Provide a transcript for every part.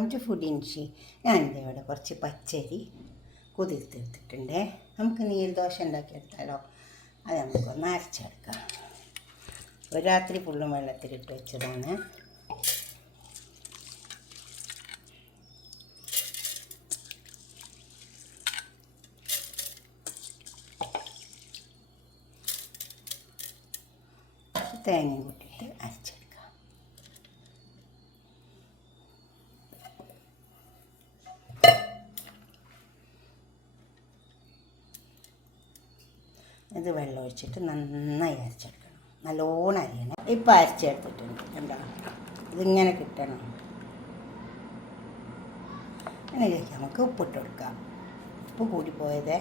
Welcome to food ഇൻഷി. ഞാനിവിടെ കുറച്ച് പച്ചരി കുതിർത്തെടുത്തിട്ടുണ്ട്. നമുക്ക് നീർദോശ ഉണ്ടാക്കിയെടുത്താലോ? അത് നമുക്കൊന്ന് അരച്ചെടുക്കാം. ഒരു രാത്രി ഫുള്ളും വെള്ളത്തിലിട്ട് വെച്ചതാണ്. തേങ്ങയും കൂട്ടിയിട്ട് അരച്ചെടുക്കാം. ഇത് വെള്ളം ഒഴിച്ചിട്ട് നന്നായി അരച്ചെടുക്കണം. നല്ലോണം അരിയണം. ഇപ്പം അരച്ചെടുത്തിട്ടുണ്ട്. കണ്ടോ? ഇതിങ്ങനെ കിട്ടണം. ഇതിലേക്ക് നമുക്ക് ഉപ്പിട്ട് കൊടുക്കാം. ഉപ്പ് കൂടിപ്പോയത്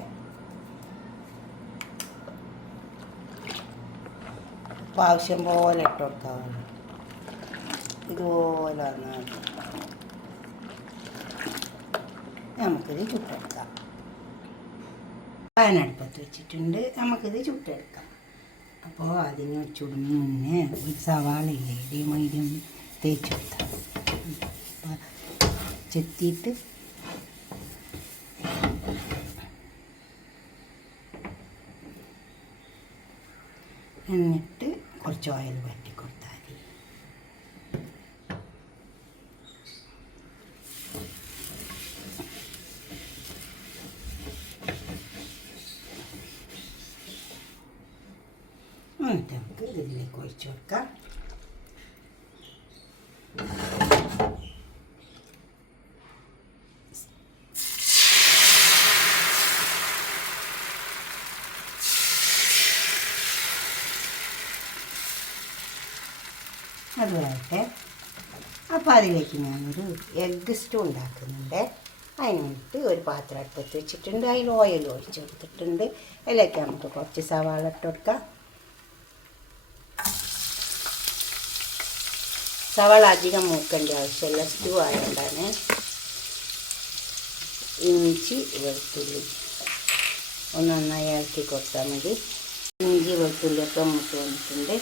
ഉപ്പ് ആവശ്യം പോലെ ഇട്ട് കൊടുക്കാവുള്ളൂ. ഇതുപോലെ വന്നാൽ നമുക്കിത് ചുട്ടെടുക്കാം. പാനടുപ്പത്ത് വെച്ചിട്ടുണ്ട്. നമുക്കിത് ചുട്ടെടുക്കാം. അപ്പോൾ അതിന് ചുടുന്ന മുന്നേ ഒരു സവാളയില്ലേ മീഡിയം തേച്ച് കൊടുത്താൽ ചെത്തിയിട്ട് എന്നിട്ട് കുറച്ച് ഓയിൽ വറ്റി കൊടുത്താൽ മതി. എന്നിട്ട് നമുക്ക് ഇതിലേക്ക് ഒഴിച്ചു കൊടുക്കാം. അത് വരട്ടെ. അപ്പോൾ അതിലേക്ക് ഞാനൊരു എഗ്ഗ് സ്റ്റൂ ഉണ്ടാക്കുന്നുണ്ട്. അതിന് വേണ്ടിയിട്ട് ഒരു പാത്രം അടുപ്പത്ത് വെച്ചിട്ടുണ്ട്. അതിൽ ഓയിൽ ഒഴിച്ച് കൊടുത്തിട്ടുണ്ട്. അതിലേക്ക് നമുക്ക് കുറച്ച് സവാള ഇട്ട് കൊടുക്കാം. സവാള അധികം മൂക്കേണ്ട ആവശ്യമില്ല, സ്റ്റൂ ആയതുകൊണ്ടാണ്. ഇഞ്ചി വെളുത്തുള്ളി ഒന്ന് നന്നായി ഇളക്കി കൊടുത്താൽ മതി. ഇഞ്ചി വെളുത്തുള്ളിയൊക്കെ മൂത്ത് വന്നിട്ടുണ്ട്.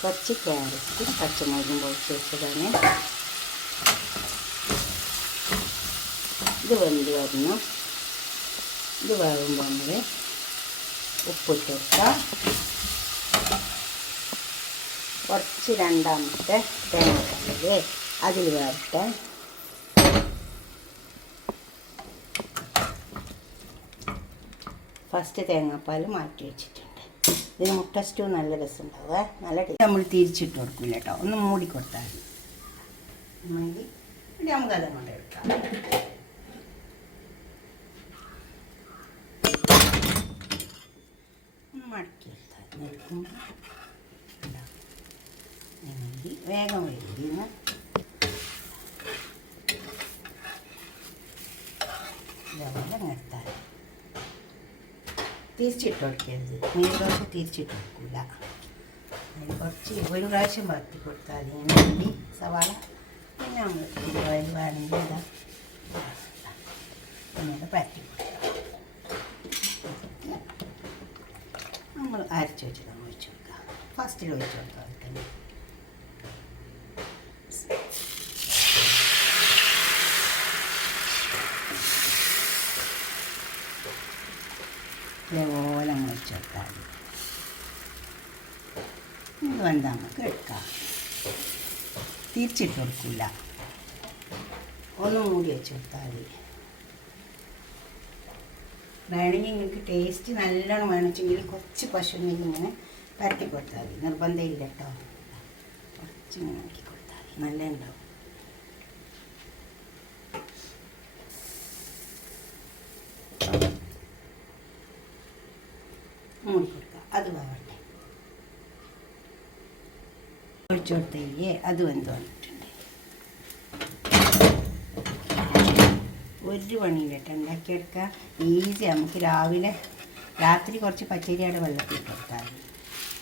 കുറച്ച് ക്യാരറ്റും പച്ചമുളകും പൊടിച്ച് വെച്ചതാണ്. ഇത് വെന്ത് വരണം. ഇത് വേകുമ്പോൾ നമ്മൾ ഉപ്പിട്ട് കൊടുക്കാം. കുറച്ച് രണ്ടാമത്തെ തേങ്ങാപ്പാലില്ലേ അതിൽ വരട്ടെ. ഫസ്റ്റ് തേങ്ങാപ്പാൽ മാറ്റി വെച്ചിട്ടുണ്ട്. ഇതിന് മുട്ട സ്റ്റൂ നല്ല രസമുണ്ടാവുക. നല്ല നമ്മൾ തിരിച്ചിട്ട് കൊടുക്കില്ല കേട്ടോ. ഒന്ന് മൂടി കൊടുത്താൽ മതി. നമുക്ക് അത് കൊണ്ട് എടുക്കാം. മടക്കി എടുത്താൽ നിൽക്കുമ്പോൾ വേഗം വേണ്ടിന്ന് ഇതേപോലെ നിർത്താൻ. തിരിച്ചിട്ട് കൊടുക്കരുത്. നീർദോശ തിരിച്ചിട്ട് കൊടുക്കില്ല. അതിന് കുറച്ച് ഒരു പ്രാവശ്യം വറുത്തി കൊടുത്താൽ അതിന് വേണ്ടി സവാള. പിന്നെ നമ്മൾ ഓയിൽ വേണമെങ്കിൽ ഇതാ പിന്നീട് പരത്തി കൊടുക്കുക. നമ്മൾ അരച്ച് വെച്ചത് ഒഴിച്ച് കൊടുക്കുക. ഫസ്റ്റിൽ ഒഴിച്ച് കൊടുക്കുക. തന്നെ ഇതേപോലെ മുറിച്ച് വെക്കാം. ഇത് വേണ്ട നമുക്ക് എടുക്കാം. തിരിച്ചിട്ട് കൊടുക്കില്ല. ഒന്ന് മൂടി വെച്ച് കൊടുത്താൽ മതി. വേണമെങ്കിൽ നിങ്ങൾക്ക് ടേസ്റ്റ് നല്ലോണം വേണമെങ്കിൽ കുറച്ച് പശുവിനെങ്കിൽ ഇങ്ങനെ പരത്തി കൊടുത്താൽ മതി. നിർബന്ധമില്ല കേട്ടോ. കുറച്ച് ഇങ്ങനെ ആക്കി കൊടുത്താൽ മതി. നല്ല ഉണ്ടാവും. മൂടി കൊടുക്കുക. അത് വേവട്ടെ. ഒഴിച്ചു കൊടുത്തേ അത് വെന്ത് വന്നിട്ടുണ്ട്. ഒരു പണിയിലിട്ട് ഉണ്ടാക്കിയെടുക്കുക. ഈസി. നമുക്ക് രാത്രി കുറച്ച് പച്ചരിയുടെ വെള്ളത്തിൽ കൊടുത്താൽ മതി.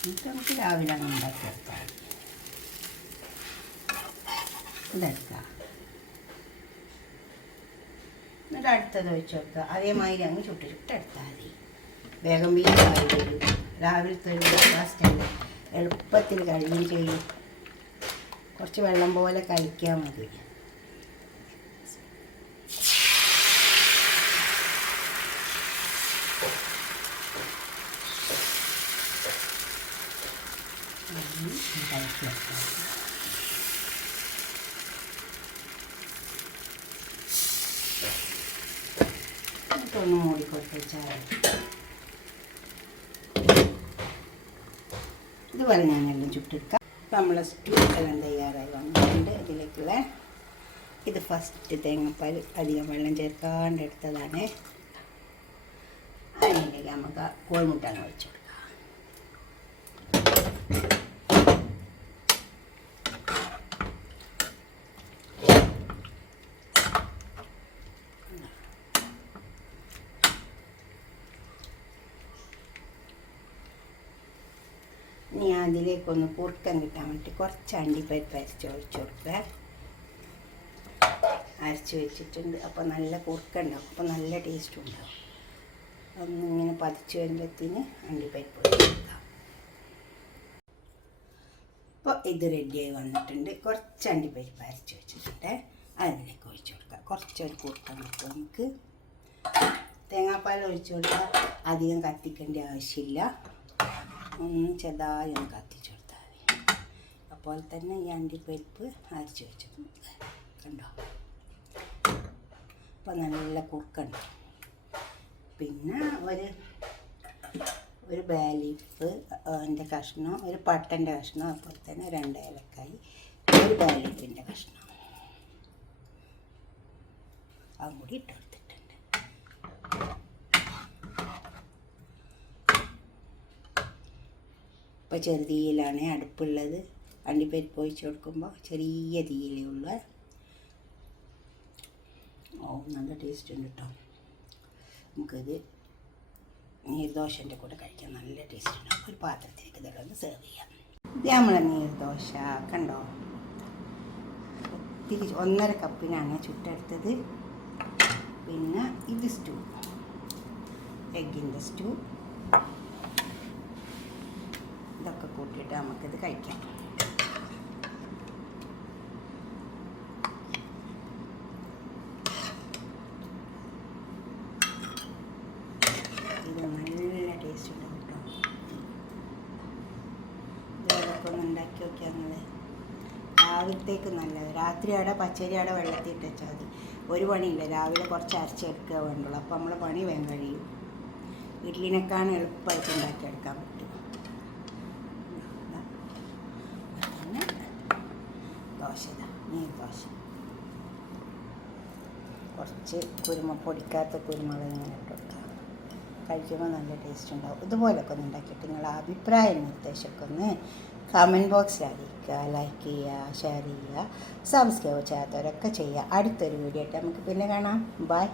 എന്നിട്ട് നമുക്ക് രാവിലെ അങ്ങ് ഉണ്ടാക്കിയെടുത്താൽ മതി. ഇതെടുക്കുക. എന്നിട്ട് അടുത്തത് ഒഴിച്ച് വെക്കുക. അതേമാതിരി അങ്ങ് ചുട്ടെടുത്താൽ മതി. വേഗം വീട്ടായി വരും. രാവിലത്തെ ഒരു ബ്രേക്ക്ഫാസ്റ്റ് അല്ലേ, എളുപ്പത്തിൽ കഴിയുകയും ചെയ്യും. കുറച്ച് വെള്ളം പോലെ കഴിക്കാൻ മതി. ഒന്ന് മൂടിക്കൊടുത്ത് വെച്ചാൽ ഇതുപോലെ ഞാനെല്ലാം ചുട്ടെടുക്കാം. ഇപ്പം നമ്മളെ സ്റ്റൂ എല്ലാം തയ്യാറായി വന്നിട്ടുണ്ട്. ഇതിലേക്കുള്ള ഇത് ഫസ്റ്റ് തേങ്ങാപ്പാൽ അധികം വെള്ളം ചേർക്കാണ്ട് എടുത്തതാണ്. അതിലേക്ക് നമുക്ക് കോഴിമുട്ട ഒഴിച്ചു കൊടുക്കാം. ഇനി അതിലേക്കൊന്ന് കുറുക്കം കിട്ടാൻ വേണ്ടി കുറച്ച് അണ്ടിപ്പരിപ്പ് ഒഴിച്ചു കൊടുക്കുക. അരച്ച് വെച്ചിട്ടുണ്ട്. അപ്പോൾ നല്ല കുറുക്കുണ്ടാവും. അപ്പോൾ നല്ല ടേസ്റ്റും ഉണ്ടാവും. ഒന്നിങ്ങനെ പതിച്ച് വരുമ്പോഴത്തേന് അണ്ടിപ്പരിപ്പ് ഒഴിച്ച് കൊടുക്കാം. അപ്പോൾ ഇത് റെഡിയായി വന്നിട്ടുണ്ട്. കുറച്ച് അണ്ടിപ്പരിപ്പ് അരച്ച് വെച്ചിട്ടുണ്ട്. അതിലേക്ക് ഒഴിച്ച് കൊടുക്കാം. കുറച്ചൊരു കുറുക്കം കിട്ടും നമുക്ക്. തേങ്ങാപ്പാൽ ഒഴിച്ച് കൊടുത്താൽ അധികം കത്തിക്കേണ്ട ആവശ്യമില്ല. ഒന്ന് ചെറുതായി ഒന്ന് കത്തിച്ച് കൊടുത്താൽ മതി. അപ്പോൾ തന്നെ ഈ അണ്ടിപ്പരിപ്പ് അരച്ച് വെച്ചിട്ടുണ്ട്. കണ്ടോ? അപ്പോൾ നല്ല കുറുക്കുണ്ട്. പിന്നെ ഒരു ബേ ലീഫ് അതിൻ്റെ കഷ്ണം, ഒരു പട്ടൻ്റെ കഷ്ണം, അതുപോലെ തന്നെ 2 ഏലക്കായി, ഒരു ബേ ലീഫിൻ്റെ കഷ്ണം അതും കൂടി ഇട്ട് കൊടുത്തിട്ടുണ്ട്. ഇപ്പോൾ ചെറിയ തീയിലാണ് അടുപ്പുള്ളത്. അണ്ടിപ്പരിപ്പ് ഒഴിച്ച് കൊടുക്കുമ്പോൾ ചെറിയ തീയിലേ ഉള്ളൂ. നല്ല ടേസ്റ്റ് ഉണ്ട് കേട്ടോ. നമുക്കിത് നീർദോശൻ്റെ കൂടെ കഴിക്കാൻ നല്ല ടേസ്റ്റ് ഉണ്ടാവും. ഒരു പാത്രത്തിലേക്ക് ഇതൊന്ന് സെർവ് ചെയ്യാം. ഇത് നമ്മളെ നീർദോശ കണ്ടോ? ഒത്തിരി 1.5 കപ്പിനാണ് ചുട്ടെടുത്തത്. പിന്നെ ഇത് സ്റ്റൂ, എഗ്ഗിൻ്റെ സ്റ്റൂ, ഇതൊക്കെ കൂട്ടിയിട്ട് നമുക്കിത് കഴിക്കാം. ഇത് നല്ല ടേസ്റ്റ് ഉണ്ടാവും കേട്ടോ. ഇതൊക്കെ ഒന്ന് ഉണ്ടാക്കി നോക്കിയാൽ നിങ്ങൾ രാവിലത്തേക്ക് നല്ലത്. രാത്രി അവിടെ പച്ചരി അവിടെ വെള്ളത്തിൽ ഇട്ട് വെച്ചാൽ മതി. ഒരു പണിയില്ല. രാവിലെ കുറച്ച് അരച്ചെടുക്കുക വേണ്ടുള്ളൂ. അപ്പോൾ നമ്മളെ പണി വേഗം കഴിയും. ഇഡ്ലിനേക്കാണ് എളുപ്പമായിട്ട് ഉണ്ടാക്കിയെടുക്കാൻ പറ്റും. പിന്നെ ദോശ, നീർദോശ, കുറച്ച് പൊടിക്കാത്ത കുരുമുളക് ഇങ്ങനെ ഇട്ട് കൊടുക്കുക. കഴിക്കുമ്പോൾ നല്ല ടേസ്റ്റ് ഉണ്ടാവും. ഇതുപോലൊക്കെ ഒന്ന് ഉണ്ടാക്കിയിട്ട് നിങ്ങളുടെ അഭിപ്രായം നിർദ്ദേശമൊക്കെ ഒന്ന് കമൻറ്റ് ബോക്സിൽ അറിയിക്കുക. ലൈക്ക് ചെയ്യുക, ഷെയർ ചെയ്യുക, സബ്സ്ക്രൈബ് ചെയ്യാത്തവരൊക്കെ ചെയ്യുക. അടുത്തൊരു വീഡിയോ ആയിട്ട് നമുക്ക് പിന്നെ കാണാം. ബൈ.